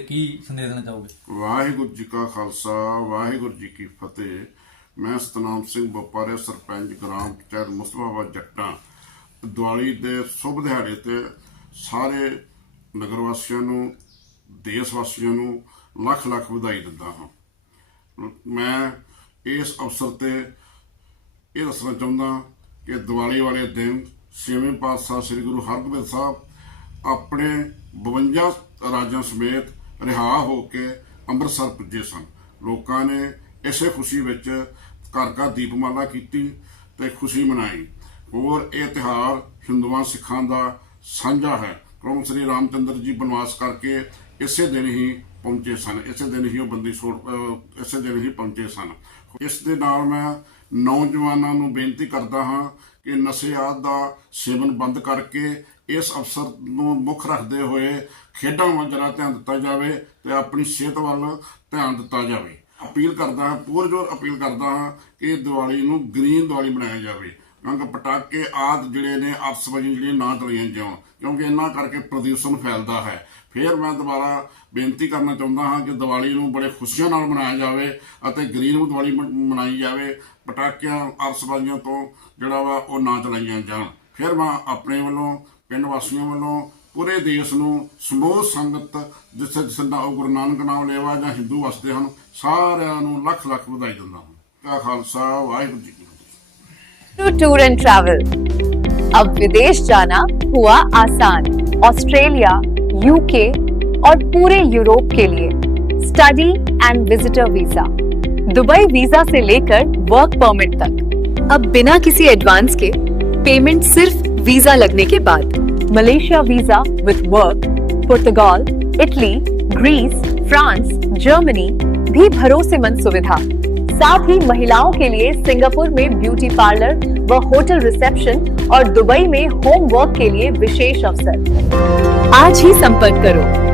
ਕੀ ਸੰਦੇਸ਼ ਦੇਣਾ ਚਾਹੋਗੇ? ਵਾਹਿਗੁਰੂ ਜੀ ਕਾ ਖਾਲਸਾ, ਵਾਹਿਗੁਰੂ ਜੀ ਕੀ ਫਤਿਹ। ਮੈਂ ਸਤਨਾਮ ਸਿੰਘ ਬਪਾਰੇ ਸਰਪੰਚ ਗ੍ਰਾਮ ਪੰਚਾਇਤ ਮੁਸਤਫਾਬਾਦ ਜੱਟਾਂ। ਦੀਵਾਲੀ ਦੇ ਸ਼ੁਭ ਦਿਹਾੜੇ ਤੇ ਸਾਰੇ ਨਗਰ ਵਾਸੀਆਂ ਨੂੰ ਦੇਸ਼ ਵਾਸੀਆਂ ਨੂੰ ਲੱਖ ਲੱਖ ਵਧਾਈ ਦਿੰਦਾ ਹਾਂ। ਮੈਂ ਇਸ ਅਵਸਰ ਤੇ ਇਹ ਦੱਸਣਾ ਚਾਹੁੰਦਾ ਕਿ ਦੀਵਾਲੀ ਵਾਲੇ ਦਿਨ ਛੇਵੇਂ ਪਾਤਸ਼ਾਹ ਸ੍ਰੀ ਗੁਰੂ ਹਰਗੋਬਿੰਦ ਸਾਹਿਬ ਆਪਣੇ 52 ਰਾਜਾਂ ਸਮੇਤ ਰਿਹਾ ਹੋ ਕੇ ਅੰਮ੍ਰਿਤਸਰ ਪੁੱਜੇ ਸਨ। ਲੋਕਾਂ ਨੇ ਇਸੇ ਖੁਸ਼ੀ ਵਿੱਚ ਘਰ ਘਰ ਦੀਪਮਾਲਾ ਕੀਤੀ ਤੇ ਖੁਸ਼ੀ ਮਨਾਈ। ਹੋਰ ਇਹ ਤਿਉਹਾਰ ਹਿੰਦੂਆਂ ਸਿੱਖਾਂ ਦਾ ਸਾਂਝਾ ਹੈ। ਕਿਉਂਕਿ ਸ੍ਰੀ ਰਾਮਚੰਦਰ ਜੀ ਬਨਵਾਸ ਕਰਕੇ ਇਸੇ ਦਿਨ ਹੀ ਪਹੁੰਚੇ ਸਨ। ਇਸੇ ਦਿਨ ਹੀ ਉਹ ਬੰਦੀ ਛੋੜ ਇਸੇ ਦਿਨ ਹੀ ਪਹੁੰਚੇ ਸਨ। ਇਸ ਦੇ ਨਾਲ ਮੈਂ ਨੌਜਵਾਨਾਂ ਨੂੰ ਬੇਨਤੀ ਕਰਦਾ ਹਾਂ ਕਿ ਨਸ਼ੇ ਆਦਿ ਦਾ ਸੇਵਨ ਬੰਦ ਕਰਕੇ ਇਸ ਅਵਸਰ ਨੂੰ ਮੁੱਖ ਰੱਖਦੇ ਹੋਏ ਖੇਡਾਂ ਵੱਲ ਜਰਾ ਧਿਆਨ ਦਿੱਤਾ ਜਾਵੇ ਤੇ ਆਪਣੀ ਸਿਹਤ ਵੱਲ ਧਿਆਨ ਦਿੱਤਾ ਜਾਵੇ। ਅਪੀਲ ਕਰਦਾ ਹਾਂ, ਪੂਰਜੋਰ ਅਪੀਲ ਕਰਦਾ ਹਾਂ ਕਿ ਦੀਵਾਲੀ ਨੂੰ ਗ੍ਰੀਨ ਦੀਵਾਲੀ ਬਣਾਇਆ ਜਾਵੇ। ਕਿਉਂਕਿ ਪਟਾਕੇ ਆਦ ਜਿਹੜੇ ਨੇ ਆਪਸਵਜੀ ਜਿਹੜੇ ਨਾ ਚਲਾਈਆਂ ਜਾਣ, ਕਿਉਂਕਿ ਇਹਨਾਂ ਕਰਕੇ ਪ੍ਰਦੂਸ਼ਣ ਫੈਲਦਾ ਹੈ। ਫਿਰ ਮੈਂ ਦੁਬਾਰਾ ਬੇਨਤੀ ਕਰਨਾ ਚਾਹੁੰਦਾ ਹਾਂ ਕਿ ਦੀਵਾਲੀ ਨੂੰ ਬੜੇ ਖੁਸ਼ੀਆਂ ਨਾਲ ਮਨਾਇਆ ਜਾਵੇ ਅਤੇ ਗ੍ਰੀਨ ਦੀਵਾਲੀ ਮ- ਮਨਾਈ ਜਾਵੇ। ਪਟਾਕਿਆਂ ਆਪਸਵਜੀਆਂ ਤੋਂ ਜਿਹੜਾ ਵਾ ਉਹ ਨਾ ਚਲਾਈਆਂ ਜਾਣ। ਫਿਰ ਮੈਂ ਆਪਣੇ ਵੱਲੋਂ ਪਿੰਡ ਵਾਸੀਆਂ ਵੱਲੋਂ ਪੂਰੇ ਦੇਸ਼ ਨੂੰ ਸਮੂਹ ਸੰਗਤ ਜਿੱਥੇ ਜਿੱਥੇ ਨਾ ਗੁਰੂ ਨਾਨਕ ਨਾਮ ਲੈਵਾ ਜਾਂ ਹਿੰਦੂ ਵਸਦੇ ਹਨ ਸਾਰਿਆਂ ਨੂੰ ਲੱਖ ਲੱਖ ਵਧਾਈ ਦਿੰਦਾ ਹਾਂ ਕਾ ਖਾਲਸਾ ਵਾਹਿਗੁਰੂ ਜੀ ਕੀ ਫਤਿਹ टू टूर एंड ट्रैवल अब विदेश जाना हुआ आसान ऑस्ट्रेलिया यूके और पूरे यूरोप के लिए study and visitor visa Dubai visa से लेकर वर्क परमिट तक अब बिना किसी एडवांस के पेमेंट सिर्फ वीजा लगने के बाद Malaysia visa with work, Portugal Italy Greece France Germany भी भरोसेमंद सुविधा। साथ ही महिलाओं के लिए सिंगापुर में ब्यूटी पार्लर व होटल रिसेप्शन और दुबई में होम वर्क के लिए विशेष अवसर। आज ही संपर्क करो।